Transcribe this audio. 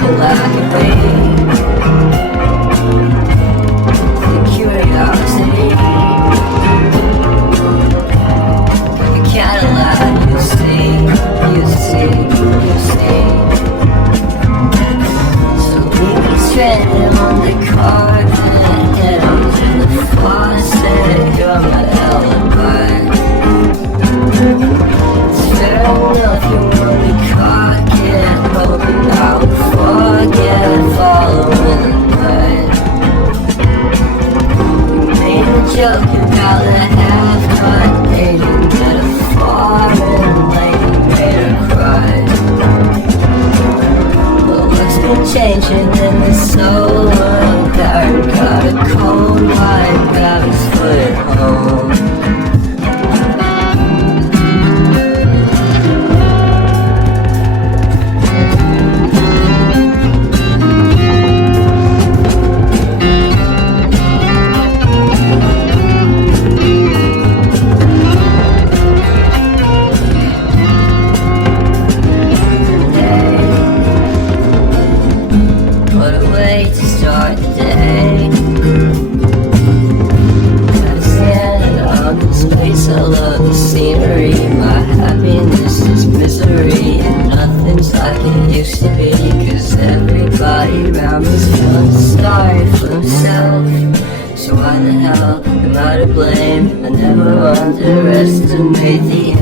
people lack of faith, the curiosity. The Cadillac, you see, you see, you see. So we can strand on the carpet, head onto the faucet. You're my alibi. It's fair enough you want to cock it, hoping I will forget following the night. You made a joke about the half-cut dating that a foreign lady made her cry. But what's been changing in the solar pattern? Got a cold white rabbit's foot at home. To start the day, gotta stand on the space. I love the scenery. My happiness is misery, and nothing's like it used to be. Cause everybody around me's feeling sorry for himself. So why the hell am I to blame? I never underestimate the